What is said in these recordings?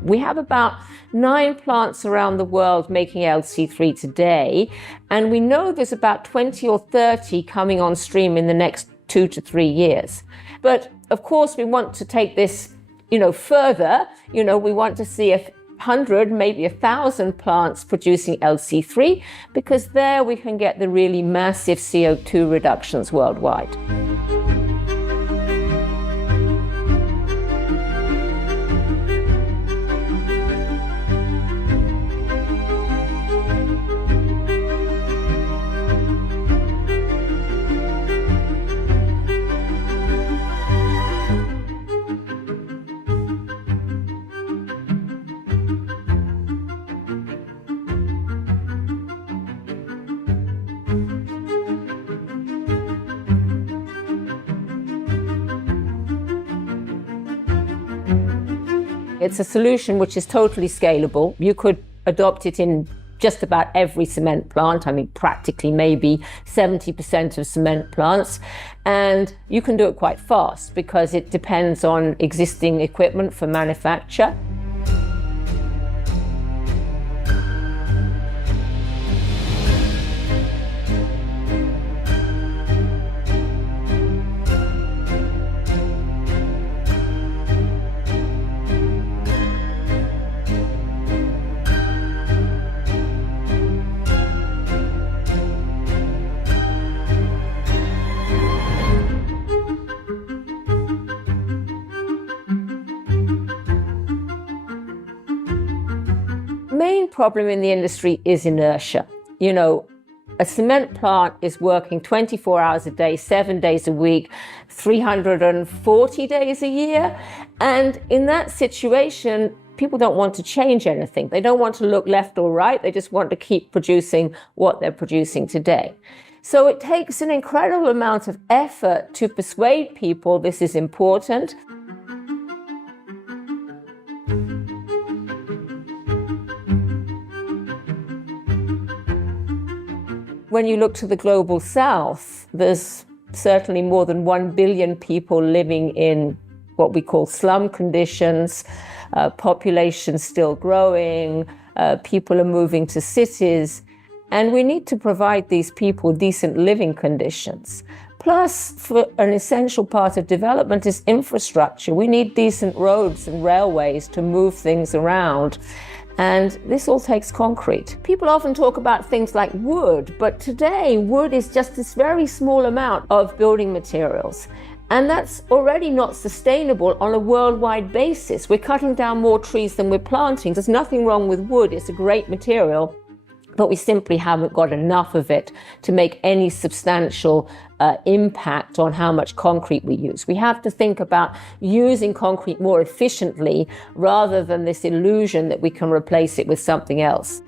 We have about 9 plants around the world making LC3 today, and we know there's about 20 or 30 coming on stream in the next 2 to 3 years. But of course, we want to take this, further. We want to see 100, maybe 1,000 plants producing LC3, because there we can get the really massive CO2 reductions worldwide. It's a solution which is totally scalable. You could adopt it in just about every cement plant. Practically maybe 70% of cement plants. And you can do it quite fast because it depends on existing equipment for manufacture. Main problem in the industry is inertia. A cement plant is working 24 hours a day, 7 days a week, 340 days a year. And in that situation, people don't want to change anything. They don't want to look left or right. They just want to keep producing what they're producing today. So it takes an incredible amount of effort to persuade people this is important. When you look to the global south, there's certainly more than 1 billion people living in what we call slum conditions, population still growing, people are moving to cities, and we need to provide these people decent living conditions. Plus, for an essential part of development is infrastructure. We need decent roads and railways to move things around. And this all takes concrete. People often talk about things like wood, but today wood is just this very small amount of building materials. And that's already not sustainable on a worldwide basis. We're cutting down more trees than we're planting. There's nothing wrong with wood. It's a great material, but we simply haven't got enough of it to make any substantial impact on how much concrete we use. We have to think about using concrete more efficiently rather than this illusion that we can replace it with something else.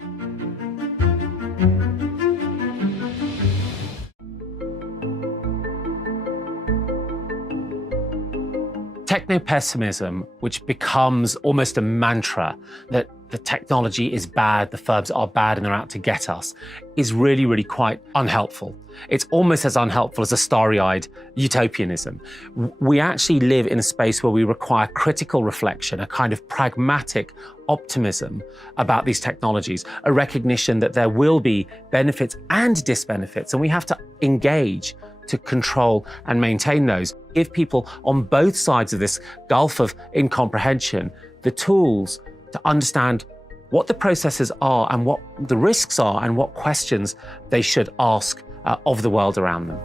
Techno-pessimism, which becomes almost a mantra that the technology is bad, the firms are bad and they're out to get us, is really, really quite unhelpful. It's almost as unhelpful as a starry-eyed utopianism. We actually live in a space where we require critical reflection, a kind of pragmatic optimism about these technologies, a recognition that there will be benefits and disbenefits, and we have to engage to control and maintain those. Give people on both sides of this gulf of incomprehension the tools to understand what the processes are and what the risks are and what questions they should ask of the world around them.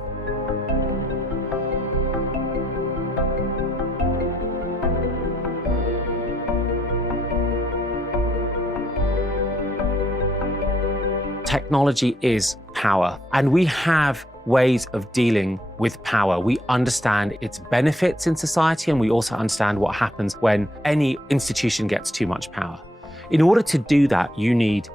Technology is power, and we have ways of dealing with power. We understand its benefits in society, and we also understand what happens when any institution gets too much power. In order to do that, you need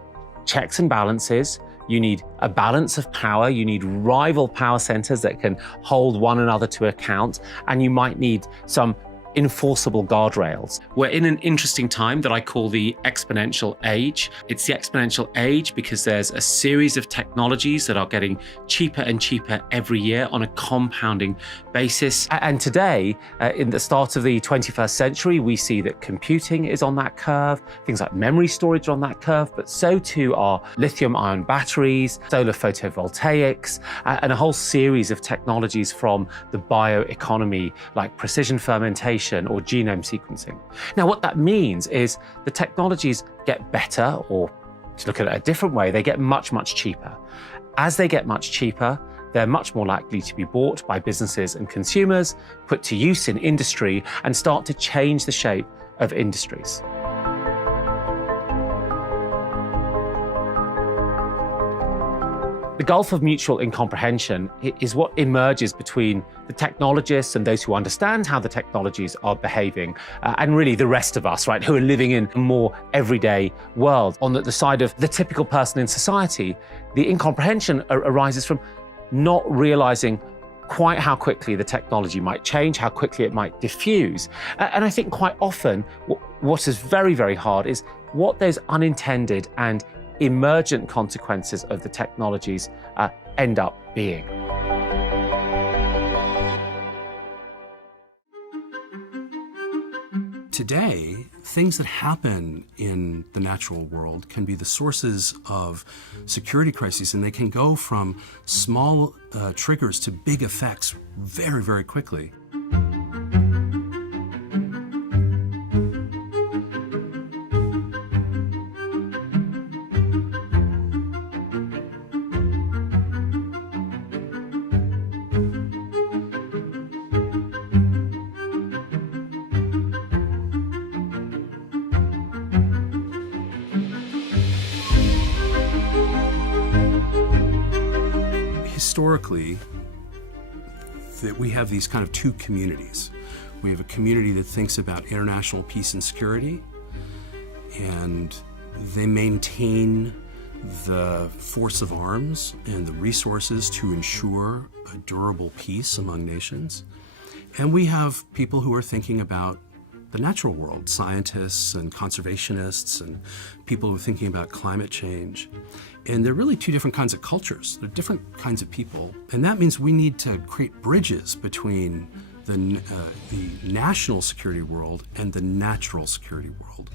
checks and balances, you need a balance of power, you need rival power centers that can hold one another to account, and you might need some enforceable guardrails. We're in an interesting time that I call the exponential age. It's the exponential age because there's a series of technologies that are getting cheaper and cheaper every year on a compounding basis. And today, in the start of the 21st century, we see that computing is on that curve, things like memory storage are on that curve, but so too are lithium-ion batteries, solar photovoltaics, and a whole series of technologies from the bioeconomy like precision fermentation or genome sequencing. Now, what that means is the technologies get better, or to look at it a different way, they get much, much cheaper. As they get much cheaper, they're much more likely to be bought by businesses and consumers, put to use in industry, and start to change the shape of industries. The gulf of mutual incomprehension is what emerges between the technologists and those who understand how the technologies are behaving, and really the rest of us, right, who are living in a more everyday world. On the side of the typical person in society, the incomprehension arises from not realizing quite how quickly the technology might change, how quickly it might diffuse. And I think quite often what is very, very hard is what those unintended and emergent consequences of the technologies end up being. Today, things that happen in the natural world can be the sources of security crises, and they can go from small triggers to big effects very, very quickly. Historically, that we have these kind of two communities. We have a community that thinks about international peace and security, and they maintain the force of arms and the resources to ensure a durable peace among nations. And we have people who are thinking about the natural world, scientists and conservationists and people who are thinking about climate change. And they're really two different kinds of cultures. They're different kinds of people. And that means we need to create bridges between the national security world and the natural security world.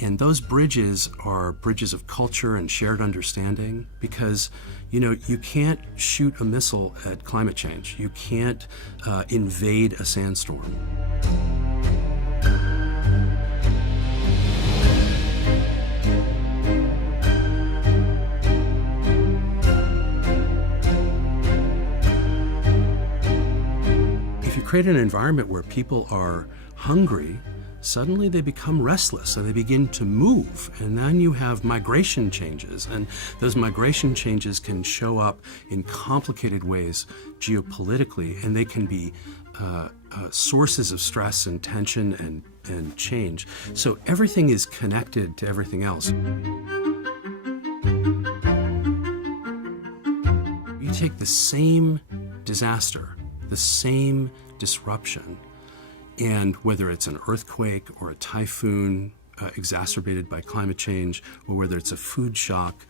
And those bridges are bridges of culture and shared understanding because, you can't shoot a missile at climate change. You can't invade a sandstorm. If you create an environment where people are hungry, suddenly they become restless and they begin to move. And then you have migration changes. And those migration changes can show up in complicated ways geopolitically, and they can be sources of stress and tension and change. So everything is connected to everything else. You take the same disaster, the same disruption, and whether it's an earthquake or a typhoon exacerbated by climate change, or whether it's a food shock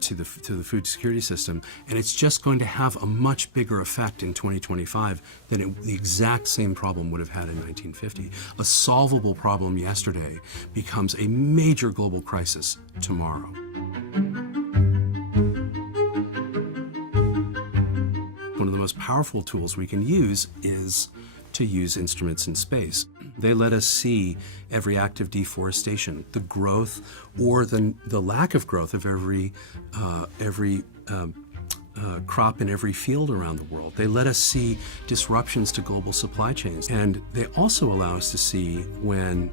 to the food security system, and it's just going to have a much bigger effect in 2025 than the exact same problem would have had in 1950. A solvable problem yesterday becomes a major global crisis tomorrow. One of the most powerful tools we can use is to use instruments in space. They let us see every act of deforestation, the growth or the lack of growth of every crop in every field around the world. They let us see disruptions to global supply chains. And they also allow us to see when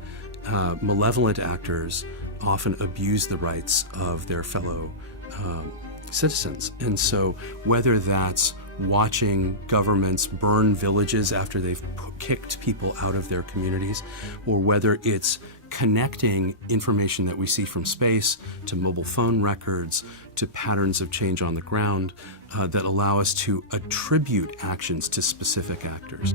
malevolent actors often abuse the rights of their fellow citizens. And so whether that's watching governments burn villages after they've kicked people out of their communities, or whether it's connecting information that we see from space to mobile phone records, to patterns of change on the ground that allow us to attribute actions to specific actors.